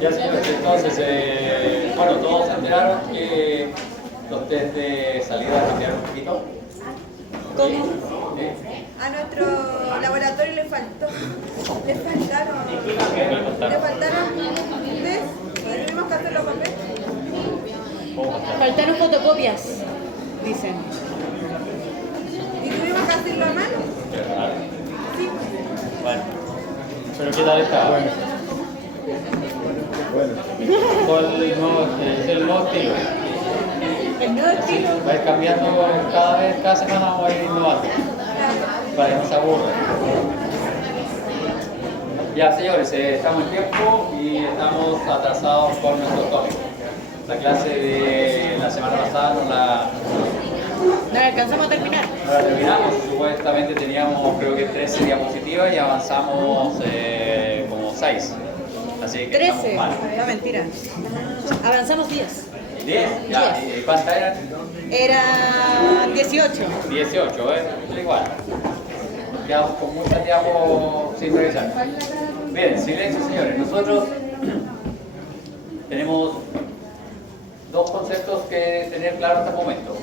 Ya señores, entonces, bueno, todos se enteraron que los test de salida cambiaron un poquito. ¿Cómo? ¿Eh? A nuestro laboratorio le faltó. Le faltaron test y tuvimos que hacer los papeles. Faltaron fotocopias, dicen. Y tuvimos que hacerlo a mano. Sí. Bueno, pero ¿qué tal está? Bueno. ¿Cuál es el nuevo, es el nuevo estilo? El nuevo estilo. Va a ir cambiando cada vez, cada semana vamos a ir innovando. Para que no se aburra. Ya señores, estamos en tiempo y estamos atrasados con nuestro tópico. La clase de la semana pasada No alcanzamos a terminar. no la terminamos. Supuestamente teníamos creo que 13 diapositivas y avanzamos como 6. Así que 13. estamos mal. No, mentira. Avanzamos 10. 10, ya. ¿Y cuántas eran? Era 18. 18, igual. Quedamos con muchas diapos sin revisar. Bien, silencio señores. Nosotros tenemos dos conceptos que tener claro hasta el momento.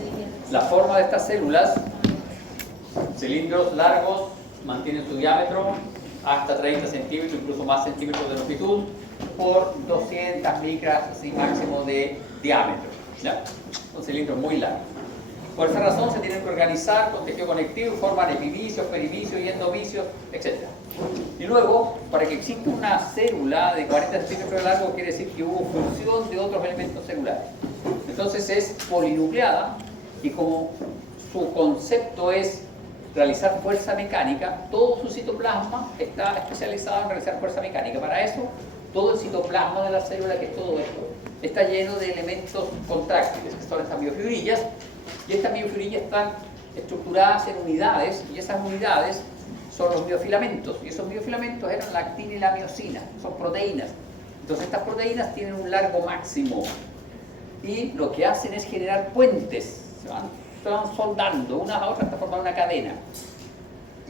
La forma de estas células, cilindros largos, mantienen su diámetro hasta 30 centímetros, incluso más centímetros de longitud, por 200 micras así, máximo de diámetro. ¿Ya? Son cilindros muy largos. Por esa razón se tienen que organizar con tejido conectivo, forman epivicios, perivicios y endovicios, etc. Y luego, para que exista una célula de 40 centímetros de largo, quiere decir que hubo función de otros elementos celulares. Entonces es polinucleada y como su concepto es realizar fuerza mecánica, todo su citoplasma está especializado en realizar fuerza mecánica. Para eso, todo el citoplasma de la célula, que es todo esto, está lleno de elementos contráctiles, que son estas miofibrillas, y estas miofibrillas están estructuradas en unidades, y esas unidades son los miofilamentos, y esos miofilamentos eran la actina y la miosina, son proteínas. Entonces estas proteínas tienen un largo máximo, y lo que hacen es generar puentes, se van soldando unas a otras hasta formar una cadena.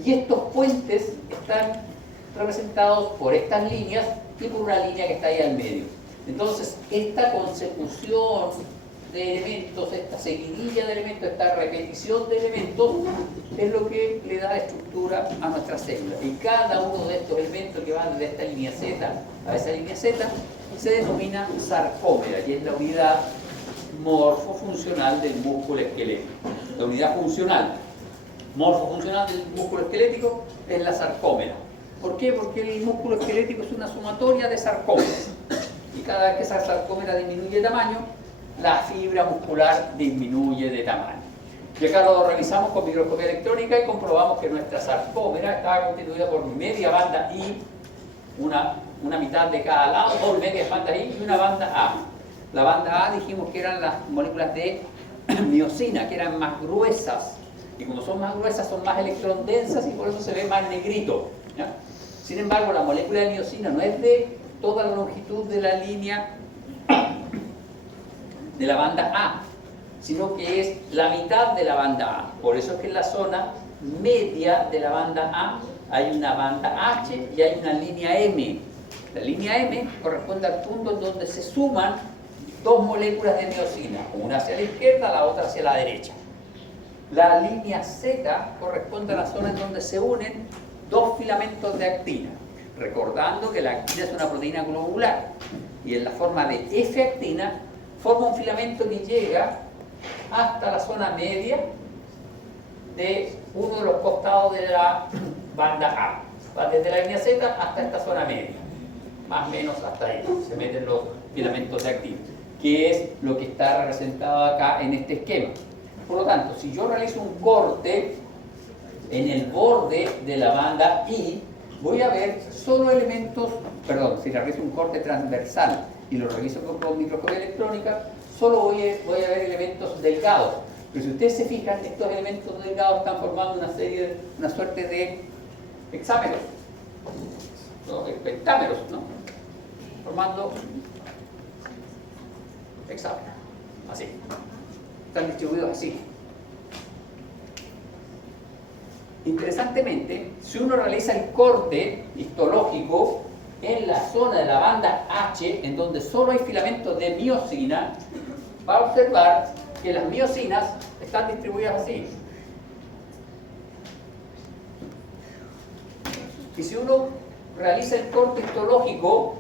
Y estos puentes están representados por estas líneas y por una línea que está ahí al medio. Entonces, esta consecución de elementos, esta seguidilla de elementos, esta repetición de elementos, es lo que le da estructura a nuestra célula. Y cada uno de estos elementos que van desde esta línea Z a esa línea Z se denomina sarcómera, que es la unidad morfofuncional del músculo esquelético. La unidad funcional, morfofuncional del músculo esquelético es la sarcómera. ¿Por qué? Porque el músculo esquelético es una sumatoria de sarcómeras. Y cada vez que esa sarcómera disminuye de tamaño, la fibra muscular disminuye de tamaño. Y acá lo revisamos con microscopía electrónica y comprobamos que nuestra sarcómera estaba constituida por media banda I, una mitad de cada lado, dos medias bandas I y una banda A. La banda A dijimos que eran las moléculas de miosina, que eran más gruesas. Y como son más gruesas, son más electrón densas y por eso se ve más negrito. ¿Ya? Sin embargo, la molécula de miosina no es de toda la longitud de la línea de la banda A, sino que es la mitad de la banda A. Por eso es que en la zona media de la banda A hay una banda H y hay una línea M. La línea M corresponde al punto en donde se suman dos moléculas de miosina, una hacia la izquierda, la otra hacia la derecha. La línea Z corresponde a la zona en donde se unen dos filamentos de actina, recordando que la actina es una proteína globular y en la forma de F-actina forma un filamento que llega hasta la zona media de uno de los costados de la banda A. Va desde la línea Z hasta esta zona media, más o menos hasta ahí, se meten los filamentos de actina, que es lo que está representado acá en este esquema. Por lo tanto, si yo realizo un corte en el borde de la banda I, voy a ver solo elementos, perdón, si realizo un corte transversal y lo reviso con microscopía electrónica, solo voy a ver elementos delgados. Pero si ustedes se fijan, estos elementos delgados están formando una suerte de hexámeros, ¿no? Pentámeros, ¿no? Formando hexámeros, así. Están distribuidos así. Interesantemente, si uno realiza el corte histológico en la zona de la banda H, en donde solo hay filamentos de miosina, va a observar que las miosinas están distribuidas así. Y si uno realiza el corte histológico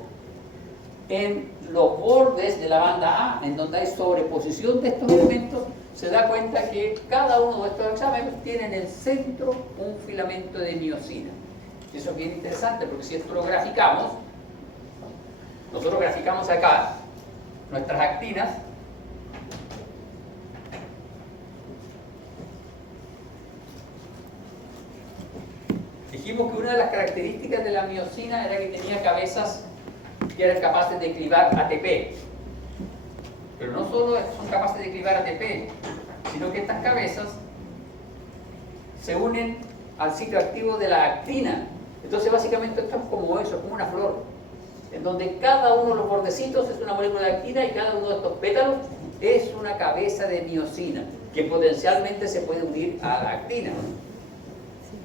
en los bordes de la banda A, en donde hay sobreposición de estos elementos, se da cuenta que cada uno de estos exámenes tiene en el centro un filamento de miosina. Y eso es bien interesante, porque si esto lo graficamos, nosotros graficamos acá nuestras actinas, dijimos que una de las características de la miosina era que tenía cabezas que eran capaces de clivar ATP. Pero no solo son capaces de clivar ATP, sino que estas cabezas se unen al sitio activo de la actina. Entonces básicamente esto es como eso, es como una flor, en donde cada uno de los bordecitos es una molécula de actina y cada uno de estos pétalos es una cabeza de miosina, que potencialmente se puede unir a la actina.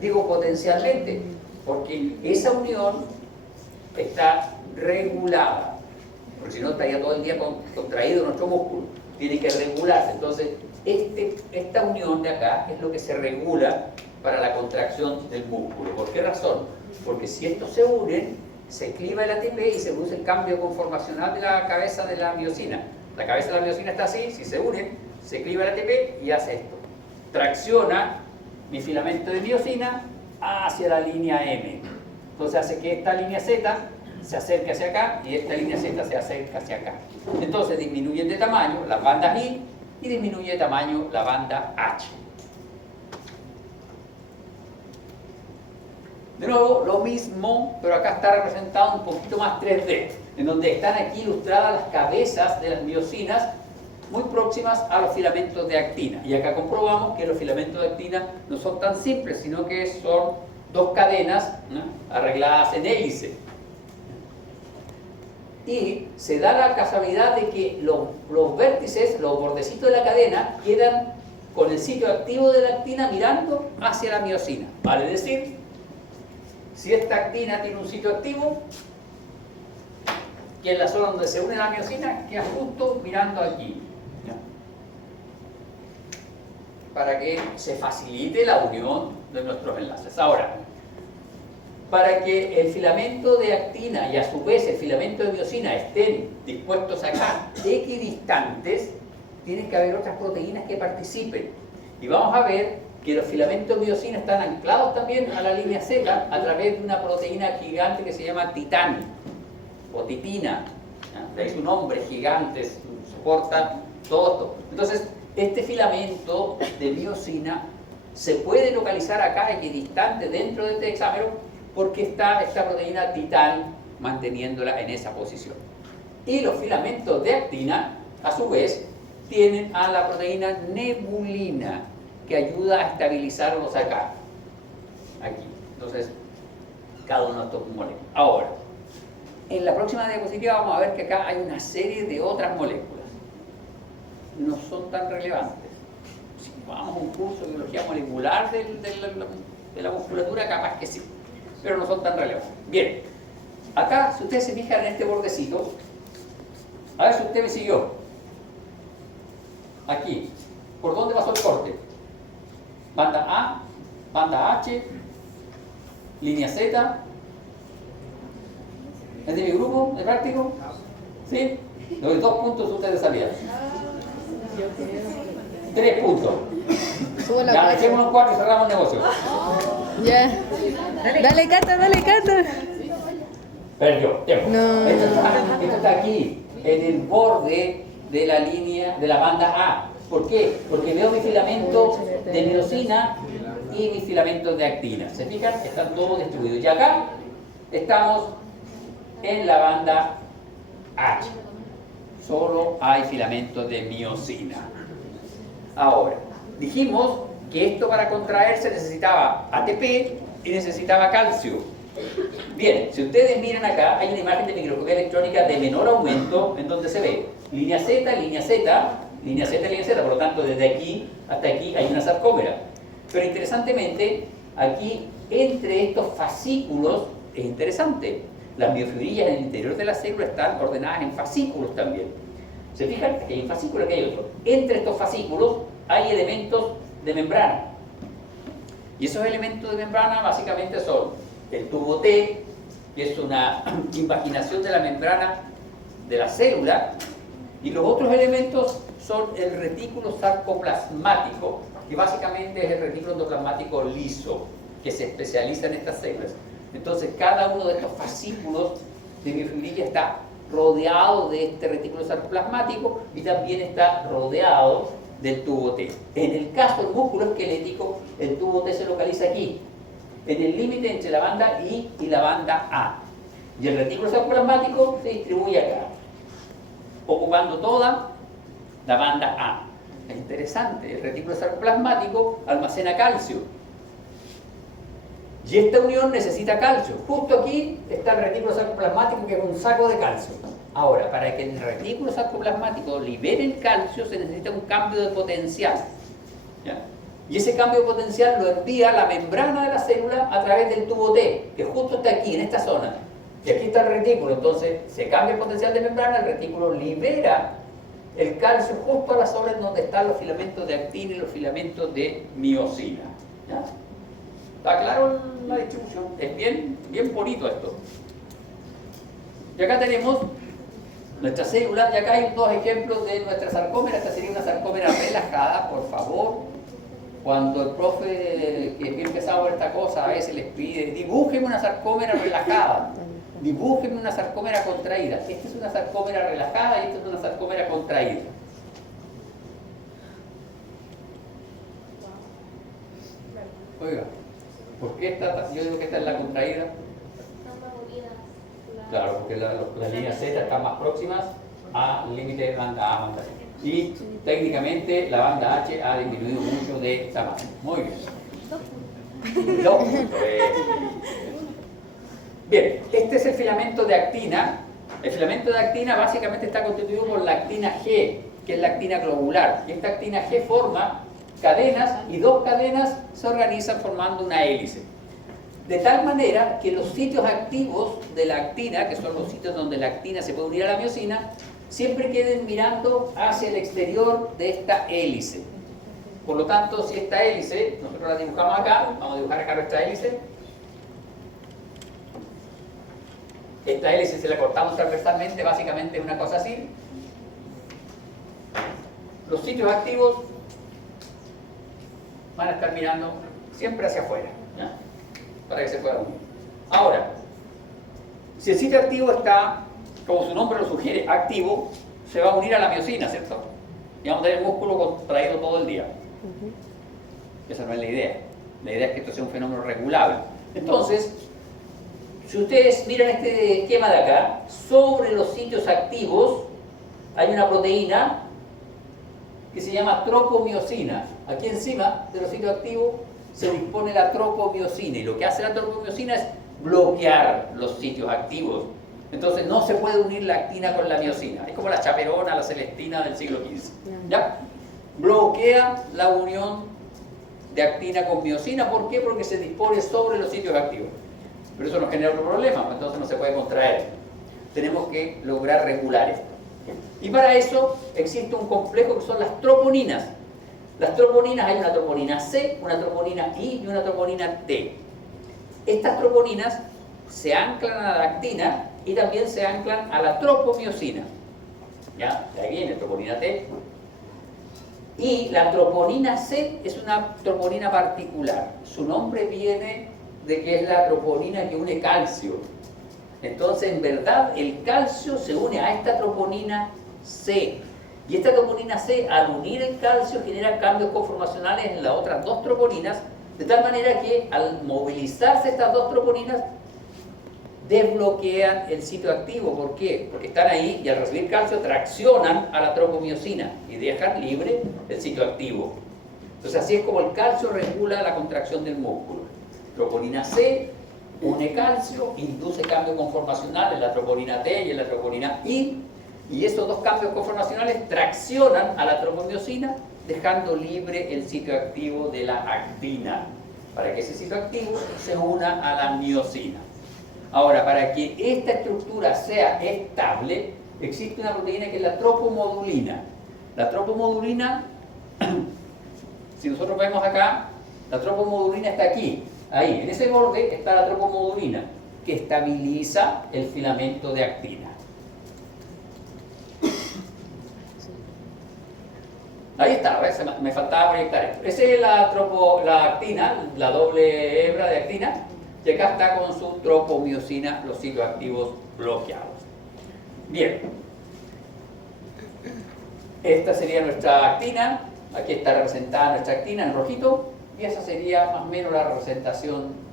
Digo potencialmente, porque esa unión está regulada, porque si no estaría todo el día contraído nuestro músculo, tiene que regularse. Entonces, esta unión de acá es lo que se regula para la contracción del músculo. ¿Por qué razón? Porque si estos se unen, se cliva el ATP y se produce el cambio conformacional de la cabeza de la miosina. La cabeza de la miosina está así, si se unen, se cliva el ATP y hace esto. Tracciona mi filamento de miosina hacia la línea M. Entonces hace que esta línea Z se acerque hacia acá y esta línea Z se acerque hacia acá. Entonces disminuyen de tamaño las bandas I y disminuye de tamaño la banda H. De nuevo, lo mismo, pero acá está representado un poquito más 3D, en donde están aquí ilustradas las cabezas de las miosinas muy próximas a los filamentos de actina. Y acá comprobamos que los filamentos de actina no son tan simples, sino que son dos cadenas, ¿no?, arregladas en hélice. Y se da la casualidad de que los vértices, los bordecitos de la cadena, quedan con el sitio activo de la actina mirando hacia la miosina. Vale decir, si esta actina tiene un sitio activo, que en la zona donde se une la miosina queda justo mirando aquí, ¿ya?, para que se facilite la unión de nuestros enlaces. Ahora, para que el filamento de actina y a su vez el filamento de miosina estén dispuestos acá equidistantes, tienen que haber otras proteínas que participen. Y vamos a ver que los filamentos de miosina están anclados también a la línea Z a través de una proteína gigante que se llama titán o titina. De ahí su nombre, gigante, soporta todo esto. Entonces, este filamento de miosina se puede localizar acá equidistante dentro de este hexámero porque está esta proteína titán manteniéndola en esa posición. Y los filamentos de actina, a su vez, tienen a la proteína nebulina, que ayuda a estabilizarlos acá, aquí. Entonces, cada uno de estos moléculas. Ahora, en la próxima diapositiva vamos a ver que acá hay una serie de otras moléculas. No son tan relevantes. Si vamos a un curso de biología molecular de la musculatura, capaz que sí, pero no son tan relevantes. Bien, acá, si ustedes se fijan en este bordecito, a ver si usted me siguió. Aquí, ¿por dónde pasó el corte? Banda A, banda H, línea Z. ¿Es de mi grupo, de práctico? ¿Sí? Le doy 2 puntos a ustedes de salida. 3 puntos. Ya, dejémonos 4 y cerramos el negocio. Ya. Dale, Cata, dale, Cata. Perdió, tiempo. No. Esto está aquí, en el borde de la línea, de la banda A. ¿Por qué? Porque veo mi filamento de miosina y mis filamentos de actina. ¿Se fijan? Están todos distribuidos. Y acá estamos en la banda H. Solo hay filamentos de miosina. Ahora, dijimos que esto para contraerse necesitaba ATP y necesitaba calcio. Bien, si ustedes miran acá, hay una imagen de microscopía electrónica de menor aumento en donde se ve línea Z, línea Z, línea Z, línea Z, por lo tanto desde aquí hasta aquí hay una sarcómera. Pero interesantemente, aquí entre estos fascículos, es interesante, Las miofibrillas en el interior de la célula están ordenadas en fascículos también. ¿Se fijan? Aquí hay un fascículo, aquí hay otro. Entre estos fascículos hay elementos de membrana. Y esos elementos de membrana básicamente son el tubo T, que es una invaginación de la membrana de la célula, y los otros elementos son el retículo sarcoplasmático, que básicamente es el retículo endoplasmático liso, que se especializa en estas células. Entonces, cada uno de estos fascículos de miofibrilla está rodeado de este retículo sarcoplasmático y también está rodeado del tubo T. En el caso del músculo esquelético, el tubo T se localiza aquí, en el límite entre la banda I y la banda A. Y el retículo sarcoplasmático se distribuye acá, ocupando toda la banda A. Es interesante, el retículo sarcoplasmático almacena calcio. Y esta unión necesita calcio. Justo aquí está el retículo sarcoplasmático, que es un saco de calcio. Ahora, para que el retículo sarcoplasmático libere el calcio, se necesita un cambio de potencial. ¿Ya? Y ese cambio de potencial lo envía la membrana de la célula a través del tubo T, que justo está aquí, en esta zona. Y aquí está el retículo, entonces se cambia el potencial de membrana, el retículo libera el calcio justo a la zona en donde están los filamentos de actina y los filamentos de miosina. ¿Ya? ¿Está claro la distribución? Es bien bonito esto. Y acá tenemos nuestra célula, y acá hay dos ejemplos de nuestra sarcómera. Esta sería una sarcómera relajada, por favor. Cuando el profe que es bien pesado por esta cosa a veces les pide, dibújenme una sarcómera relajada, dibújenme una sarcómera contraída. Esta es una sarcómera relajada y esta es una sarcómera contraída. Oiga, ¿por qué esta? Yo digo que esta es la contraída. Claro, porque las líneas Z están más próximas al límite de banda A, banda B. Y técnicamente la banda H ha disminuido mucho de tamaño. Muy bien. 2 puntos. Bien, este es el filamento de actina. El filamento de actina básicamente está constituido por la actina G, que es la actina globular. Y esta actina G forma cadenas, y 2 cadenas se organizan formando una hélice. De tal manera que los sitios activos de la actina, que son los sitios donde la actina se puede unir a la miosina, siempre queden mirando hacia el exterior de esta hélice. Por lo tanto, si esta hélice, nosotros la dibujamos acá, vamos a dibujar acá nuestra hélice. Esta hélice, si la cortamos transversalmente, básicamente es una cosa así. Los sitios activos van a estar mirando siempre hacia afuera, ¿ya? Para que se pueda unir. Ahora, si el sitio activo está, como su nombre lo sugiere, activo, se va a unir a la miosina, ¿cierto? Y vamos a tener el músculo contraído todo el día. Esa no es la idea. La idea es que esto sea un fenómeno regulable. Entonces, si ustedes miran este esquema de acá, sobre los sitios activos hay una proteína que se llama tropomiosina. Aquí encima de los sitios activos se dispone la tropomiosina, y lo que hace la tropomiosina es bloquear los sitios activos. Entonces no se puede unir la actina con la miosina. Es como la chaperona, la celestina del siglo XV. ¿Ya? Bloquea la unión de actina con miosina. ¿Por qué? Porque se dispone sobre los sitios activos. Pero eso nos genera otro problema, entonces no se puede contraer. Tenemos que lograr regular esto. Y para eso existe un complejo que son las troponinas. Las troponinas, hay una troponina C, una troponina I y una troponina T. Estas troponinas se anclan a la actina y también se anclan a la tropomiosina. ¿Ya? De ahí viene troponina T. Y la troponina C es una troponina particular. Su nombre viene de que es la troponina que une calcio. Entonces, en verdad, el calcio se une a esta troponina C. Y esta troponina C, al unir el calcio, genera cambios conformacionales en las otras 2 troponinas, de tal manera que al movilizarse estas 2 troponinas, desbloquean el sitio activo. ¿Por qué? Porque están ahí y al recibir calcio traccionan a la tropomiosina y dejan libre el sitio activo. Entonces así es como el calcio regula la contracción del músculo. Troponina C une calcio, induce cambios conformacionales en la troponina T y en la troponina I, y esos 2 cambios conformacionales traccionan a la tropomiosina, dejando libre el sitio activo de la actina, para que ese sitio activo se una a la miosina. Ahora, para que esta estructura sea estable, existe una proteína que es la tropomodulina. La tropomodulina, si nosotros vemos acá, la tropomodulina está aquí, ahí, en ese borde está la tropomodulina, que estabiliza el filamento de actina. Ahí está, ¿ves? Me faltaba proyectar esto. Esa es la actina, la doble hebra de actina, y acá está con su tropomiosina, los sitios activos bloqueados. Bien. Esta sería nuestra actina, aquí está representada nuestra actina en rojito, y esa sería más o menos la representación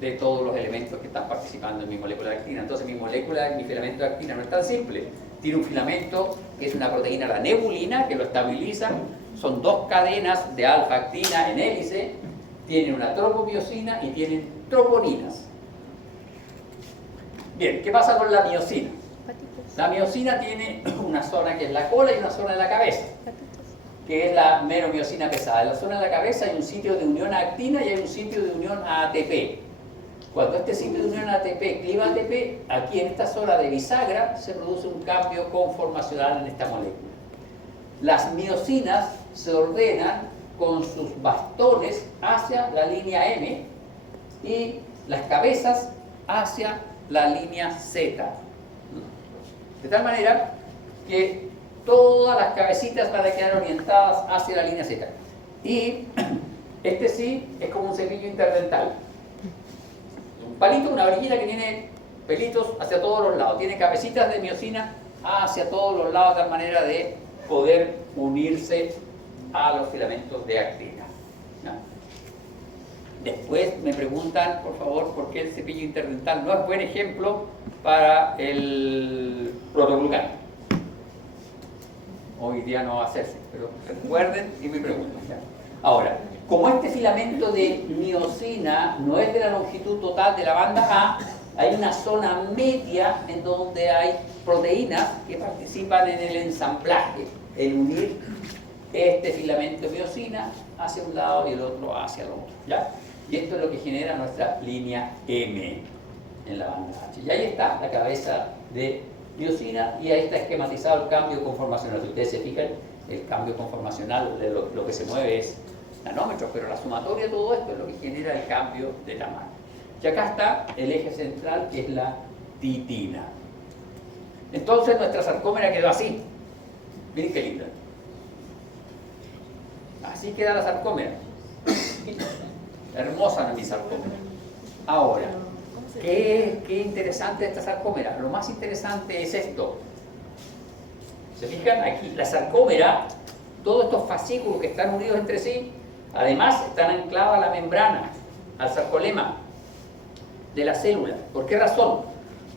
de todos los elementos que están participando en mi molécula de actina. Entonces mi filamento de actina no es tan simple. Tiene un filamento que es una proteína, la nebulina, que lo estabiliza. Son dos cadenas de alfa-actina en hélice. Tienen una tropomiosina y tienen troponinas. Bien, ¿qué pasa con la miosina? La miosina tiene una zona que es la cola y una zona en la cabeza, que es la meromiosina pesada. En la zona de la cabeza hay un sitio de unión a actina y hay un sitio de unión a ATP. Cuando este sitio de unión a ATP cliva ATP, aquí en esta zona de bisagra se produce un cambio conformacional en esta molécula. Las miosinas se ordenan con sus bastones hacia la línea M y las cabezas hacia la línea Z. De tal manera que todas las cabecitas van a quedar orientadas hacia la línea Z. Y este sí es como un cepillo interdental. Un palito, una orillita que tiene pelitos hacia todos los lados. Tiene cabecitas de miosina hacia todos los lados de tal manera de poder unirse a los filamentos de actina. ¿No? Después me preguntan, por favor, por qué el cepillo interdental no es buen ejemplo para el protoglucano. Hoy día no va a hacerse, pero recuerden y me preguntan. ¿Ya? Ahora, como este filamento de miosina no es de la longitud total de la banda A, hay una zona media en donde hay proteínas que participan en el ensamblaje, en unir este filamento de miosina hacia un lado y el otro hacia el otro. ¿Ya? Y esto es lo que genera nuestra línea M en la banda H. Y ahí está la cabeza de miosina y ahí está esquematizado el cambio conformacional. Si ustedes se fijan, el cambio conformacional, lo que se mueve es nanómetros, pero la sumatoria de todo esto es lo que genera el cambio de tamaño. Y acá está el eje central, que es la titina. Entonces nuestra sarcómera quedó así. Miren qué linda. Así queda la sarcómera. Hermosa mi sarcómera. Ahora, ¿qué interesante esta sarcómera? Lo más interesante es esto. ¿Se fijan? Aquí la sarcómera, todos estos fascículos que están unidos entre sí, además están anclados a la membrana, al sarcolema de la célula. ¿Por qué razón?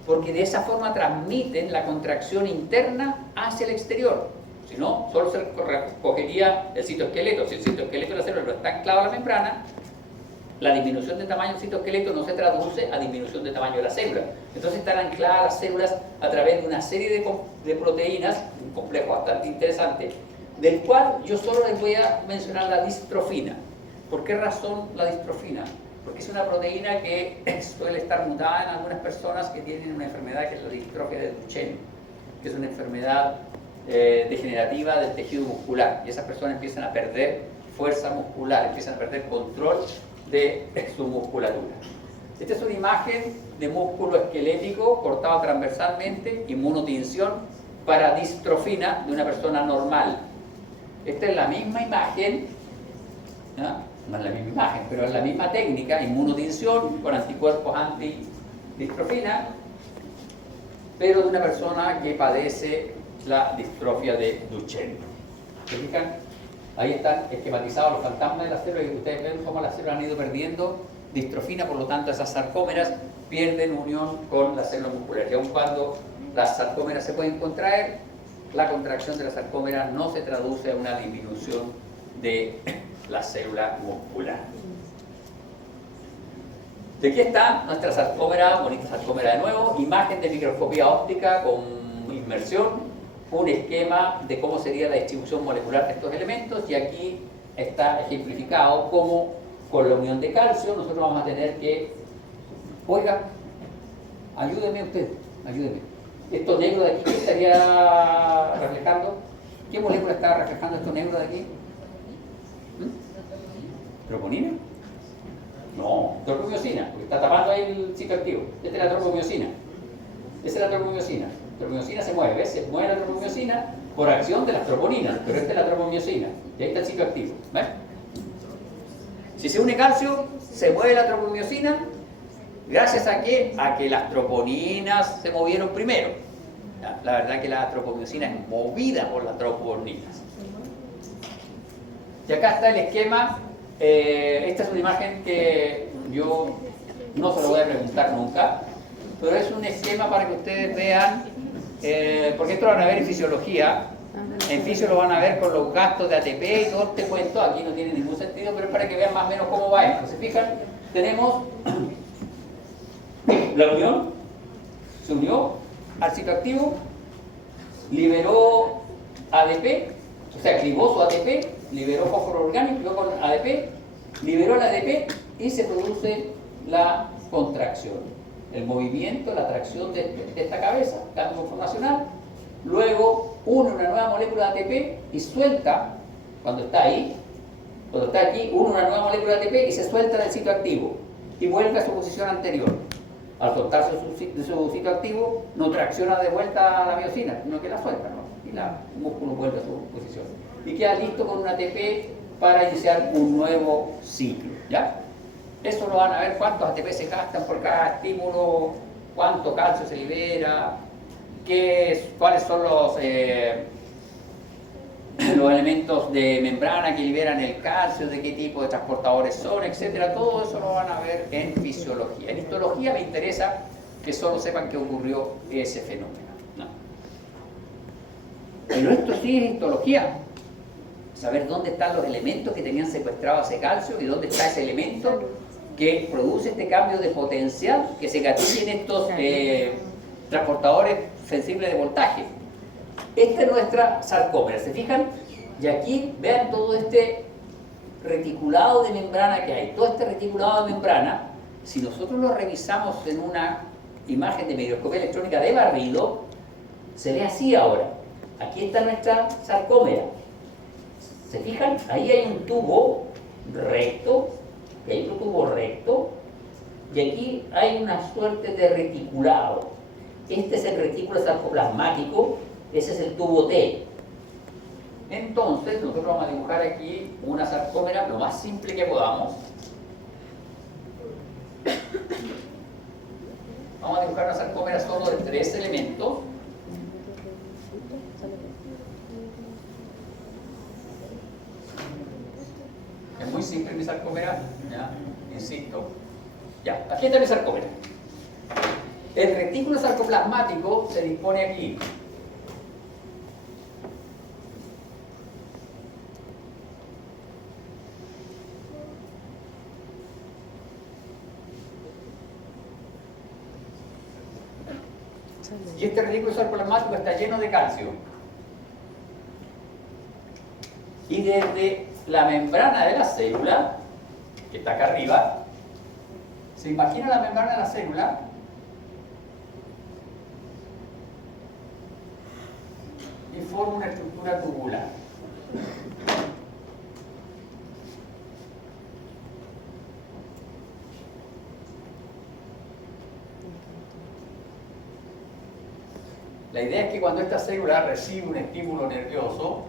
Porque de esa forma transmiten la contracción interna hacia el exterior. Si no, solo se recogería el citoesqueleto. Si el citoesqueleto de la célula no está anclado a la membrana, la disminución de tamaño del citoesqueleto no se traduce a disminución de tamaño de la célula. Entonces están ancladas las células a través de una serie de proteínas, un complejo bastante interesante, del cual yo solo les voy a mencionar la distrofina. ¿Por qué razón la distrofina? Porque es una proteína que suele estar mutada en algunas personas que tienen una enfermedad que es la distrofia de Duchenne, que es una enfermedad degenerativa del tejido muscular, y esas personas empiezan a perder fuerza muscular, empiezan a perder control de su musculatura. Esta es una imagen de músculo esquelético cortado transversalmente, inmunotinción para distrofina de una persona normal. Esta es la misma imagen, no es la misma imagen, pero es la misma técnica, inmunotinción con anticuerpos antidistrofina, pero de una persona que padece la distrofia de Duchenne. ¿Se fijan? Ahí están esquematizados los fantasmas de las células y ustedes ven cómo las células han ido perdiendo distrofina, por lo tanto esas sarcómeras pierden unión con las células musculares. Y aun cuando las sarcómeras se pueden contraer, la contracción de la sarcómera no se traduce a una disminución de la célula muscular. Y aquí está nuestra sarcómera, bonita sarcómera de nuevo, imagen de microscopía óptica con inmersión, un esquema de cómo sería la distribución molecular de estos elementos, y aquí está ejemplificado cómo con la unión de calcio nosotros vamos a tener que, oiga, Ayúdeme usted, ayúdeme. Esto negro de aquí, ¿qué estaría reflejando? ¿Qué molécula está reflejando esto negro de aquí? ¿Troponina? No, tropomiosina, porque está tapando ahí el sitio activo. Esta es la tropomiosina. Esa es la tropomiosina. La tropomiosina se mueve, ¿ves? Se mueve la tropomiosina por acción de las troponinas, pero esta es la tropomiosina. Y ahí está el sitio activo, ¿ves? Si se une calcio, se mueve la tropomiosina. ¿Gracias a qué? A que las troponinas se movieron primero. La verdad que la tropomiosina es movida por las troponinas. Y acá está el esquema. Esta es una imagen que yo no se lo voy a preguntar nunca, pero es un esquema para que ustedes vean, porque esto lo van a ver en fisiología. En fisio lo van a ver con los gastos de ATP y todo este cuento. Aquí no tiene ningún sentido, pero es para que vean más o menos cómo va esto. ¿Se fijan? Tenemos la unión, se unió al sitio activo, liberó ADP, o sea, activó su ATP, liberó fósforo orgánico, luego con ADP, liberó el ADP y se produce la contracción, el movimiento, la tracción de esta cabeza, cambio conformacional. Luego une una nueva molécula de ATP y suelta, cuando está ahí, cuando está aquí, une una nueva molécula de ATP y se suelta del sitio activo y vuelve a su posición anterior. Al soltarse de su sitio activo, no tracciona de vuelta a la miosina, sino que la suelta, ¿no? Y el músculo vuelve a su posición. Y queda listo con un ATP para iniciar un nuevo ciclo, ¿ya? Eso lo van a ver cuántos ATP se gastan por cada estímulo, cuánto calcio se libera, cuáles son los elementos de membrana que liberan el calcio, de qué tipo de transportadores son, etcétera. Todo eso lo van a ver en fisiología. En histología me interesa que solo sepan que ocurrió ese fenómeno, ¿no? Pero esto sí es histología. Saber dónde están los elementos que tenían secuestrado ese calcio y dónde está ese elemento que produce este cambio de potencial que se gatillen estos transportadores sensibles de voltaje. Esta es nuestra sarcómera, ¿se fijan? Y aquí vean todo este reticulado de membrana que hay. Todo este reticulado de membrana, si nosotros lo revisamos en una imagen de microscopía electrónica de barrido, se ve así ahora. Aquí está nuestra sarcómera. ¿Se fijan? Ahí hay un tubo recto, y hay otro tubo recto, y aquí hay una suerte de reticulado. Este es el retículo sarcoplasmático, ese es el tubo T. Entonces, nosotros vamos a dibujar aquí una sarcómera lo más simple que podamos. Vamos a dibujar una sarcómera solo de 3 elementos. Es muy simple mi sarcómera, ¿ya? Insisto. Ya, aquí está mi sarcómera. El retículo sarcoplasmático se dispone aquí. Y este retículo sarcoplasmático está lleno de calcio. Y desde la membrana de la célula, que está acá arriba, ¿se imagina la membrana de la célula? Y forma una estructura tubular. La idea es que cuando esta célula recibe un estímulo nervioso,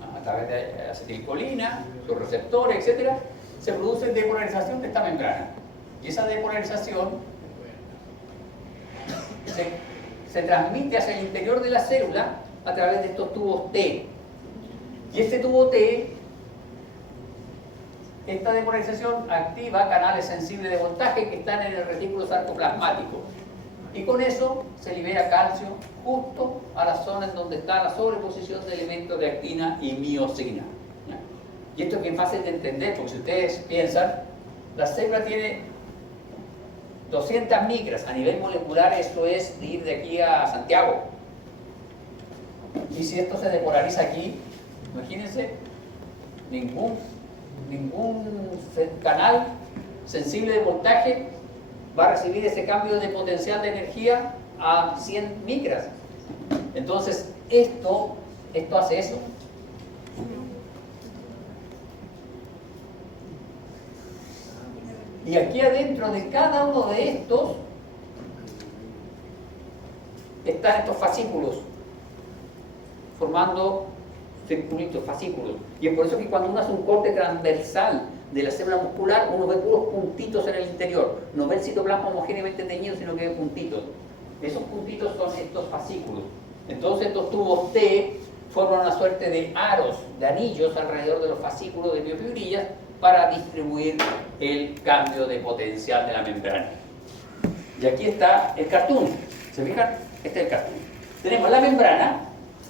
a través de acetilcolina, sus receptores, etc., se produce depolarización de esta membrana. Y esa depolarización se transmite hacia el interior de la célula a través de estos tubos T. Y este tubo T, esta depolarización activa canales sensibles de voltaje que están en el retículo sarcoplasmático. Y con eso se libera calcio justo a la zona en donde está la sobreposición de elementos de actina y miosina. Y esto es bien fácil de entender, porque si ustedes piensan, la célula tiene 200 micras. A nivel molecular eso es de ir de aquí a Santiago. Y si esto se depolariza aquí, imagínense, ningún canal sensible de voltaje va a recibir ese cambio de potencial de energía a 100 micras. Entonces, esto hace eso. Y aquí adentro de cada uno de estos están estos fascículos, formando circulitos, fascículos. Y es por eso que cuando uno hace un corte transversal de la célula muscular, uno ve puros puntitos en el interior. No ve el citoplasma homogéneamente teñido, sino que ve puntitos. Esos puntitos son estos fascículos. Entonces estos tubos T forman una suerte de aros, de anillos alrededor de los fascículos de miofibrillas para distribuir el cambio de potencial de la membrana. Y aquí está el cartoon. ¿Se fijan? Este es el cartoon. Tenemos la membrana,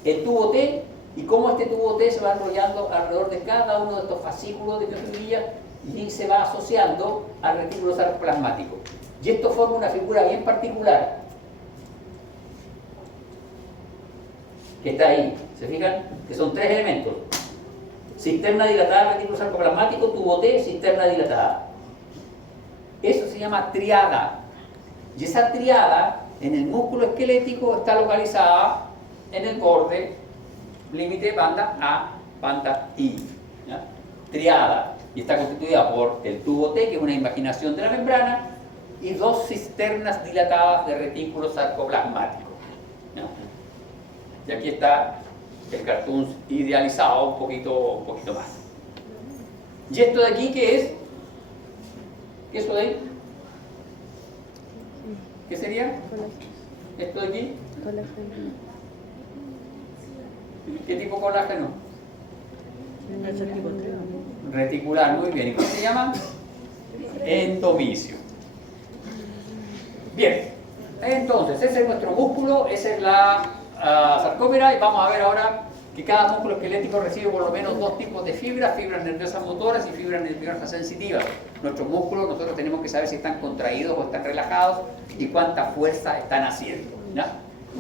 el tubo T, y cómo este tubo T se va enrollando alrededor de cada uno de estos fascículos de miofibrillas y se va asociando al retículo sarcoplasmático. Y esto forma una figura bien particular que está ahí. ¿Se fijan? Que son tres elementos: cisterna dilatada, retículo sarcoplasmático, tubo T, cisterna dilatada. Eso se llama triada. Y esa triada en el músculo esquelético está localizada en el borde límite banda A, banda I. ¿Ya? Triada. Y está constituida por el tubo T, que es una invaginación de la membrana, y dos cisternas dilatadas de retículo sarcoplasmático. ¿Ya? Y aquí está el cartoon idealizado un poquito más. ¿Y esto de aquí qué es? ¿Qué es eso de ahí? ¿Qué sería? ¿Esto de aquí? ¿Qué tipo de colágeno? Reticular, muy bien. ¿Y cómo se llama? Endomisio. Bien, entonces ese es nuestro músculo, esa es la sarcómera, y vamos a ver ahora que cada músculo esquelético recibe por lo menos dos tipos de fibras nerviosas motoras y fibras nerviosas sensitivas. Nuestros músculos, nosotros tenemos que saber si están contraídos o están relajados y cuánta fuerza están haciendo, ¿ya?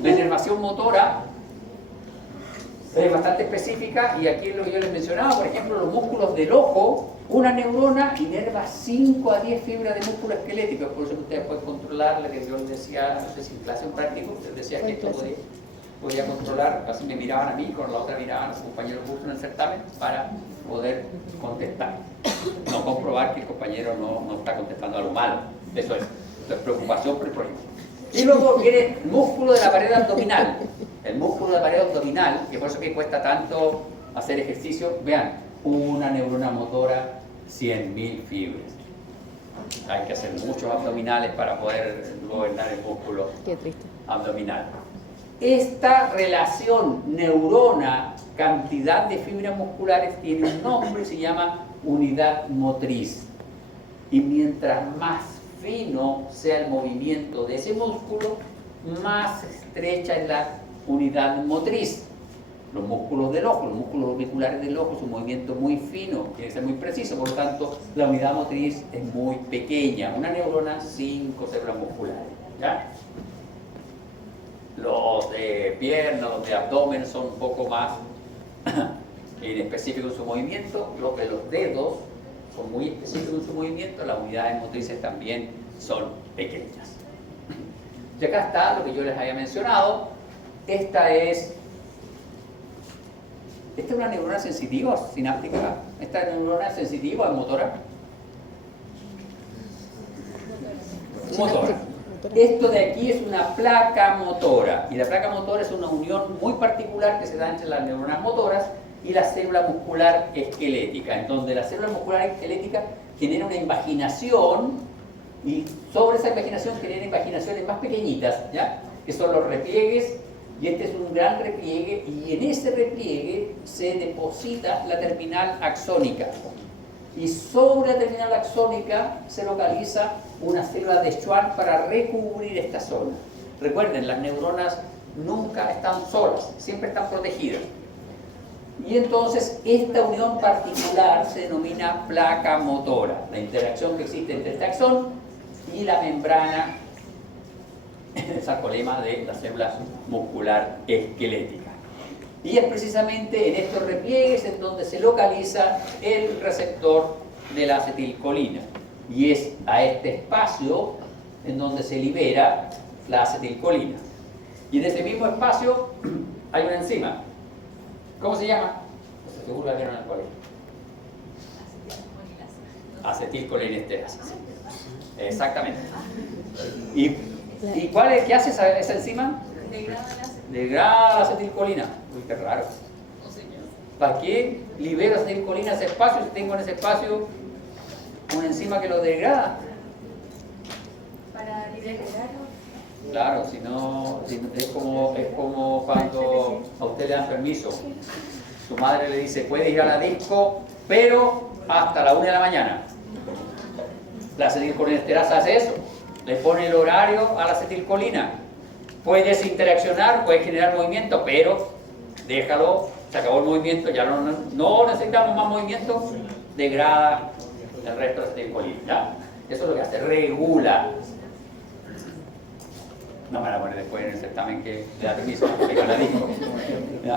La inervación motora es bastante específica, y aquí es lo que yo les mencionaba. Por ejemplo, los músculos del ojo, una neurona inerva 5 a 10 fibras de músculo esquelético. Por eso que ustedes pueden controlar, lo que yo les decía, no sé si en clase o en práctico, les decía que esto podía controlar, así me miraban a mí, con la otra miraban a su compañero justo en el certamen para poder contestar. No comprobar que el compañero no está contestando algo malo. Eso es preocupación por el problema. Y luego viene el músculo de la pared abdominal. El músculo de la pared abdominal, que por eso que cuesta tanto hacer ejercicio. Vean, una neurona motora, 100.000 fibras. Hay que hacer muchos abdominales para poder gobernar el músculo abdominal. Esta relación neurona-cantidad de fibras musculares tiene un nombre, se llama unidad motriz. Y mientras más fino sea el movimiento de ese músculo, más estrecha es la unidad motriz. Los músculos del ojo, los músculos orbiculares del ojo, su movimiento muy fino, tiene que ser muy preciso, por lo tanto la unidad motriz es muy pequeña. Una neurona, 5 células musculares. ¿Ya? Los de pierna, los de abdomen son un poco más inespecíficos en su movimiento. Los de los dedos son muy específicos en su movimiento. Las unidades motrices también son pequeñas. Y acá está lo que yo les había mencionado. Esta es una neurona sensitiva, sináptica. Esta neurona sensitiva es motora. Motora. Esto de aquí es una placa motora, y la placa motora es una unión muy particular que se da entre las neuronas motoras y la célula muscular esquelética, en donde la célula muscular esquelética genera una invaginación, y sobre esa invaginación genera invaginaciones más pequeñitas, ¿ya? Que son los repliegues, y este es un gran repliegue, y en ese repliegue se deposita la terminal axónica. Y sobre la terminal axónica se localiza una célula de Schwann para recubrir esta zona. Recuerden, las neuronas nunca están solas, siempre están protegidas. Y entonces esta unión particular se denomina placa motora, la interacción que existe entre este axón y la membrana, el sarcolema de la célula muscular esquelética. Y es precisamente en estos repliegues en donde se localiza el receptor de la acetilcolina. Y es a este espacio en donde se libera la acetilcolina. Y en ese mismo espacio hay una enzima. ¿Cómo se llama? Pues seguro la vieron en el colegio. Acetilcolinesterasa. Exactamente. ¿Y cuál es? ¿Qué hace esa enzima? Degrada la acetilcolina. Uy, qué raro. ¿Para qué libero acetilcolina ese espacio si tengo en ese espacio una enzima que lo degrada? Para liberarlo. Claro, si no, es como cuando a usted le dan permiso. Su madre le dice, puede ir a la disco, pero hasta la 1 de la mañana. La acetilcolinesterasa hace eso. Le pone el horario a la acetilcolina. Puedes interaccionar, puedes generar movimiento, pero déjalo, se acabó el movimiento, ya no necesitamos más movimiento, degrada el resto de la acetilcolina. ¿Ya? Eso es lo que hace, regula. No me van a poner después en el certamen que le da permiso, que la disco.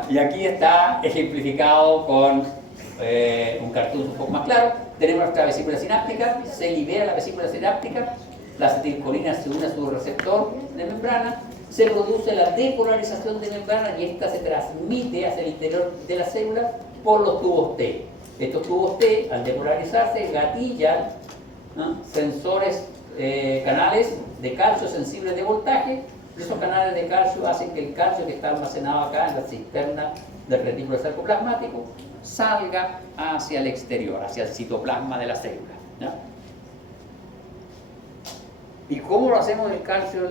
Y aquí está ejemplificado con un cartoon un poco más claro. Tenemos nuestra vesícula sináptica, se libera la vesícula sináptica, la acetilcolina se une a su receptor de membrana, se produce la depolarización de membrana y esta se transmite hacia el interior de la célula por los tubos T. Estos tubos T, al depolarizarse, gatillan, ¿no?, sensores, canales de calcio sensibles de voltaje. Esos canales de calcio hacen que el calcio que está almacenado acá en la cisterna del retículo sarcoplasmático salga hacia el exterior, hacia el citoplasma de la célula, ¿no? ¿Y cómo lo hacemos el calcio?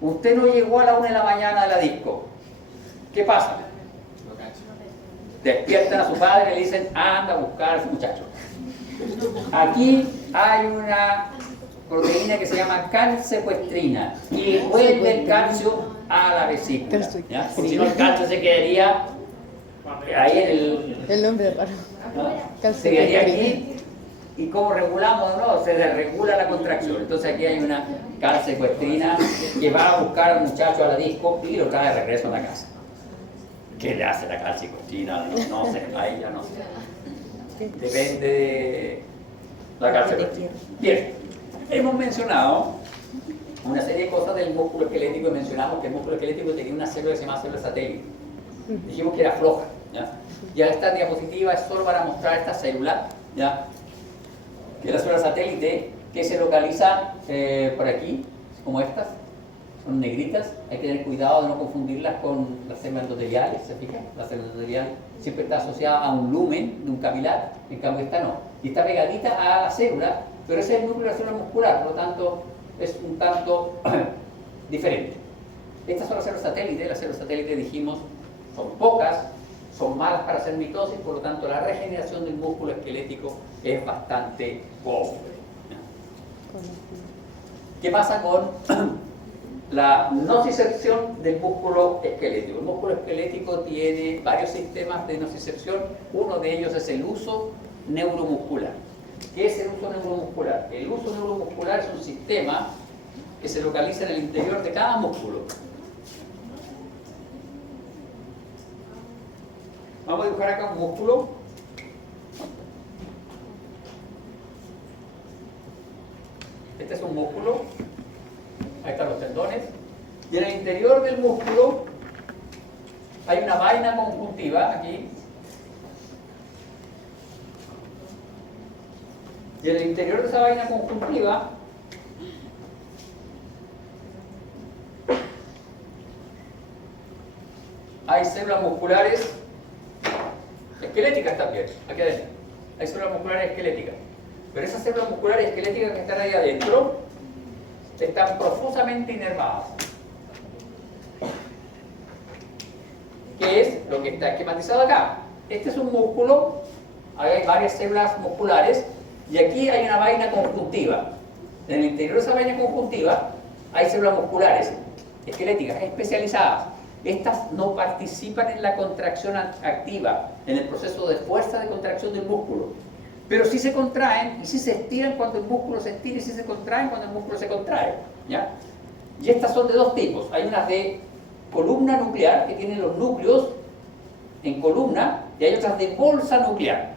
Usted no llegó a la 1 de la mañana de la disco. ¿Qué pasa? Despiertan a su padre y le dicen, anda a buscar a ese muchacho. Aquí hay una proteína que se llama calsecuestrina y vuelve el calcio a la vesícula, ¿ya? Porque si no el calcio se quedaría ahí en el nombre raro. ¿no? Se quedaría aquí. ¿Y cómo regulamos? No, se desregula la contracción. Entonces aquí hay una calsecuestrina que va a buscar al muchacho a la disco y lo trae de regreso a la casa. ¿Qué le hace la calsecuestrina? No sé, ahí ya no sé. Depende de la calsecuestrina. Bien, hemos mencionado una serie de cosas del músculo esquelético y mencionamos que el músculo esquelético tenía una célula que se llama célula satélite. Dijimos que era floja, ¿ya? Ya esta diapositiva es solo para mostrar esta célula, ¿ya? Que es la célula satélite que se localiza por aquí, como estas, son negritas. Hay que tener cuidado de no confundirlas con las células endoteliales, ¿se fijan? La célula endotelial siempre está asociada a un lumen de un capilar, en cambio esta no. Y está pegadita a la célula, pero ese es el núcleo de la célula muscular, por lo tanto es un tanto diferente. Estas son las células satélites. Las células satélites, dijimos, son pocas, son malas para hacer mitosis, por lo tanto la regeneración del músculo esquelético es bastante pobre. ¿Qué pasa con la nocicepción del músculo esquelético? El músculo esquelético tiene varios sistemas de nocicepción. Uno de ellos es el uso neuromuscular. ¿Qué es el uso neuromuscular? El uso neuromuscular es un sistema que se localiza en el interior de cada músculo. Vamos a dibujar acá un músculo. Este es un músculo. Ahí están los tendones. Y en el interior del músculo hay una vaina conjuntiva aquí. Y en el interior de esa vaina conjuntiva hay células musculares esqueléticas también, aquí adentro. Hay células musculares esqueléticas. Pero esas células musculares esqueléticas que están ahí adentro están profusamente inervadas. ¿Qué es lo que está esquematizado acá? Este es un músculo, hay varias células musculares y aquí hay una vaina conjuntiva. En el interior de esa vaina conjuntiva hay células musculares esqueléticas especializadas. Estas no participan en la contracción activa, en el proceso de fuerza de contracción del músculo, pero sí se contraen y sí se estiran cuando el músculo se estira y sí se contraen cuando el músculo se contrae, ¿ya? Y estas son de dos tipos. Hay unas de columna nuclear, que tienen los núcleos en columna, y hay otras de bolsa nuclear.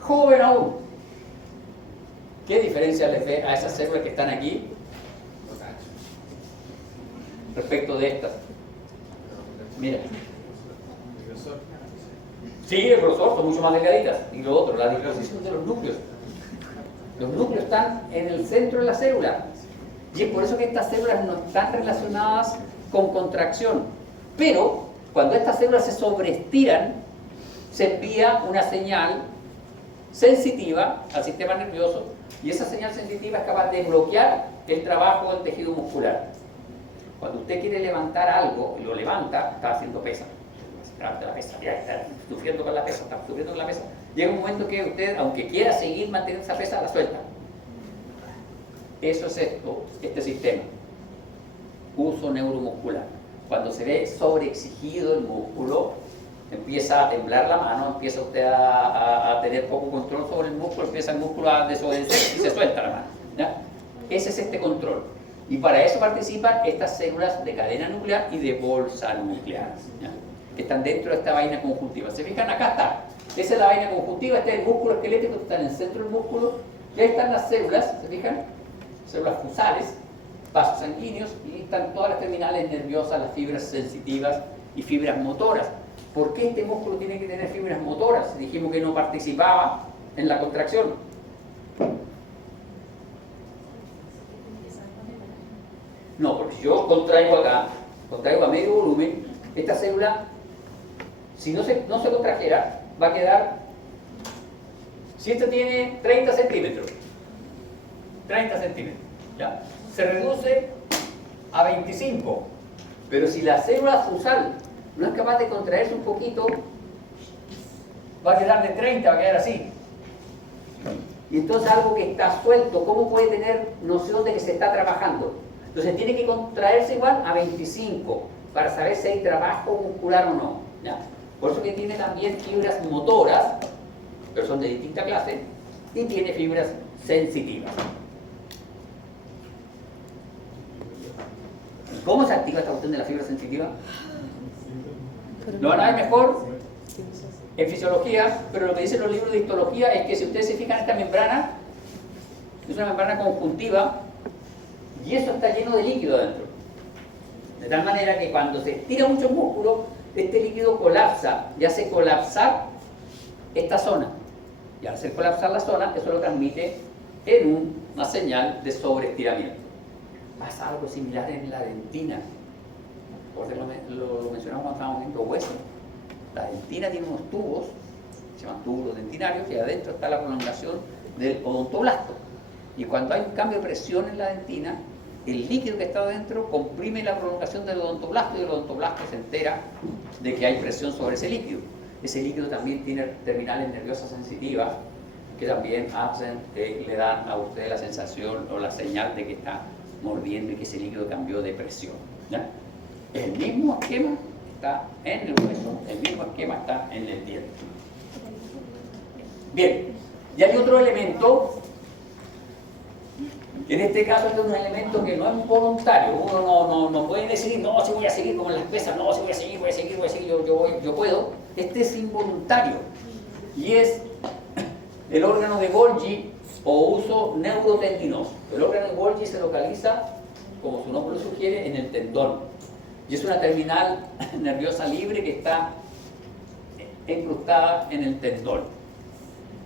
Joven aún. ¿Qué diferencia les ve a esas células que están aquí respecto de estas? Mira. Sí, el grosor, son mucho más delgaditas. Y lo otro, la disposición de los núcleos. Los núcleos están en el centro de la célula. Y es por eso que estas células no están relacionadas con contracción. Pero, cuando estas células se sobreestiran, se envía una señal sensitiva al sistema nervioso, y esa señal sensitiva es capaz de bloquear el trabajo del tejido muscular. Cuando usted quiere levantar algo y lo levanta, está haciendo pesa. Levanta la pesa, ya está sufriendo con la pesa, está sufriendo con la pesa. Llega un momento que usted, aunque quiera seguir manteniendo esa pesa, la suelta. Eso es este sistema. Uso neuromuscular. Cuando se ve sobreexigido el músculo, empieza a temblar la mano, empieza usted a tener poco control sobre el músculo, empieza el músculo a desobedecer y se suelta la mano, ¿ya? Ese es este control. Y para eso participan estas células de cadena nuclear y de bolsa nuclear, ¿ya? Que están dentro de esta vaina conjuntiva. ¿Se fijan? Acá está. Esa es la vaina conjuntiva, este es el músculo esquelético que está en el centro del músculo. Y ahí están las células, ¿se fijan? Células fusales, vasos sanguíneos, y están todas las terminales nerviosas, las fibras sensitivas y fibras motoras. ¿Por qué este músculo tiene que tener fibras motoras? Dijimos que no participaba en la contracción. No, porque si yo contraigo acá, contraigo a medio volumen, esta célula, si no se contrajera, va a quedar, si esta tiene 30 centímetros, ¿ya? Se reduce a 25, pero si la célula fusal no es capaz de contraerse un poquito, va a quedar de 30, va a quedar así. Y entonces algo que está suelto, ¿cómo puede tener noción de que se está trabajando? Entonces tiene que contraerse igual a 25 para saber si hay trabajo muscular o no, ¿ya? Por eso que tiene también fibras motoras, pero son de distinta clase, y tiene fibras sensitivas. ¿Cómo se activa esta cuestión de la fibra sensitiva? Lo van a ver mejor en fisiología, pero lo que dicen los libros de histología es que si ustedes se fijan, esta membrana es una membrana conjuntiva y eso está lleno de líquido adentro. De tal manera que cuando se estira mucho el músculo, este líquido colapsa y hace colapsar esta zona. Y al hacer colapsar la zona, eso lo transmite en una señal de sobreestiramiento. Pasa algo similar en la dentina. Lo mencionamos cuando estábamos viendo huesos. La dentina tiene unos tubos, se llaman túbulos dentinarios, y adentro está la prolongación del odontoblasto. Y cuando hay un cambio de presión en la dentina, el líquido que está adentro comprime la prolongación del odontoblasto y el odontoblasto se entera de que hay presión sobre ese líquido. Ese líquido también tiene terminales nerviosas sensitivas que también le dan a usted la sensación o la señal de que está mordiendo y que ese líquido cambió de presión, ¿ya? El mismo esquema está en el hueso, el mismo esquema está en el diente. Bien, y hay otro elemento, en este caso es un elemento que no es voluntario. Uno no puede decidir, no, si voy a seguir como en las pesas, no, si voy a seguir, yo puedo. Este es involuntario y es el órgano de Golgi o uso neurotendinoso. El órgano de Golgi se localiza, como su nombre lo sugiere, en el tendón. Y es una terminal nerviosa libre que está incrustada en el tendón.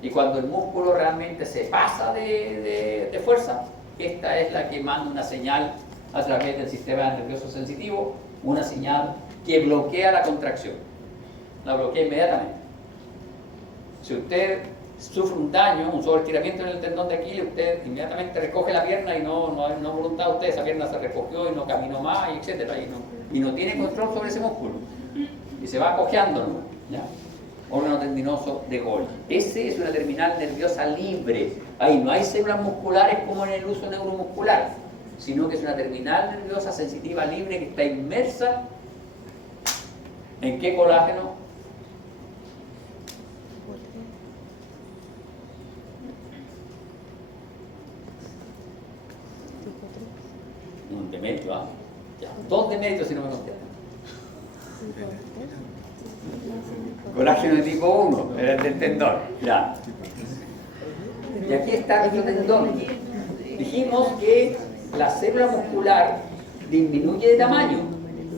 Y cuando el músculo realmente se pasa de fuerza, esta es la que manda una señal a través del sistema nervioso sensitivo, una señal que bloquea la contracción. La bloquea inmediatamente. Si usted sufre un daño, un sobreestiramiento en el tendón de Aquiles, usted inmediatamente recoge la pierna y no voluntad de usted, esa pierna se recogió y no caminó más, y etcétera, y no tiene control sobre ese músculo y se va cojeando, ¿no? ¿Ya? Órgano tendinoso de Golgi. Ese es una terminal nerviosa libre. Ahí no hay células musculares como en el uso neuromuscular, sino que es una terminal nerviosa sensitiva libre que está inmersa ¿en qué colágeno? Un demetrio, ¿ah? Ya, 2 demetrios si no me contestan. Colágeno de tipo 1, era el del tendón, ya. Y aquí está nuestro tendón. Dijimos que la célula muscular disminuye de tamaño.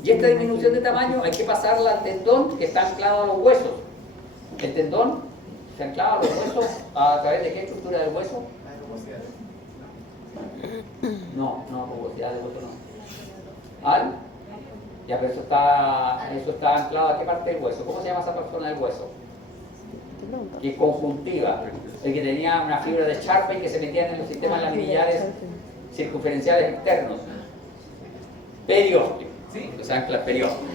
Y esta disminución de tamaño hay que pasarla al tendón que está anclado a los huesos. El tendón se anclaba a los huesos a través de qué estructura del hueso? No, rugosidad del hueso no. Ya, pero eso está anclado a qué parte del hueso. ¿Cómo se llama esa persona del hueso? Que es conjuntiva. El que tenía una fibra de Sharpey que se metían en los sistemas lamillares circunferenciales externos. Periósteo. Sí, se ancla el periósteo.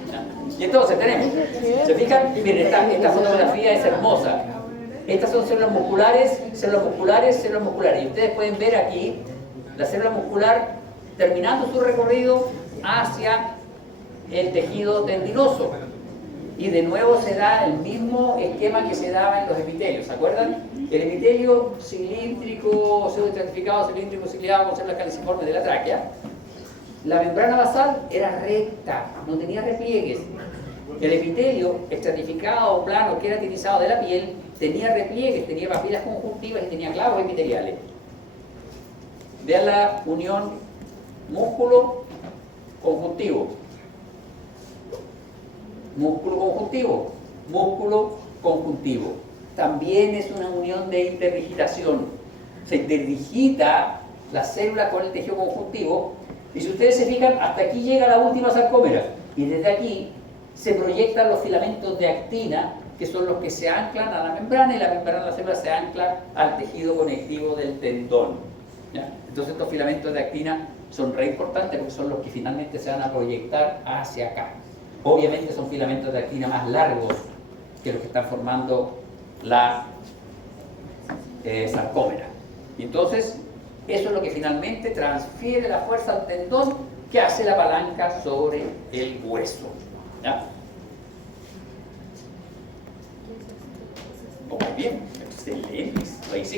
Y entonces tenemos, ¿se fijan? Miren, esta fotografía es hermosa. Estas son células musculares, células musculares, células musculares. Y ustedes pueden ver aquí la célula muscular terminando su recorrido hacia el tejido tendinoso. Y de nuevo se da el mismo esquema que se daba en los epitelios, ¿se acuerdan? El epitelio cilíndrico, pseudoestratificado, cilíndrico, ciliado con células caliciformes de la tráquea. La membrana basal era recta, no tenía repliegues. El epitelio estratificado, plano, queratinizado de la piel, tenía repliegues, tenía papilas conjuntivas y tenía clavos epiteliales. Vean la unión músculo-conjuntivo. Músculo-conjuntivo. Músculo-conjuntivo. También es una unión de interdigitación. Se interdigita la célula con el tejido conjuntivo. Y si ustedes se fijan, hasta aquí llega la última sarcómera. Y desde aquí se proyectan los filamentos de actina, que son los que se anclan a la membrana, y la membrana de la célula se ancla al tejido conectivo del tendón. ¿Ya? Entonces estos filamentos de actina son re importantes porque son los que finalmente se van a proyectar hacia acá. Obviamente son filamentos de actina más largos que los que están formando la sarcómera. Y entonces eso es lo que finalmente transfiere la fuerza al tendón que hace la palanca sobre el hueso. ¿Ya? Muy bien, excelente. Ahí sí.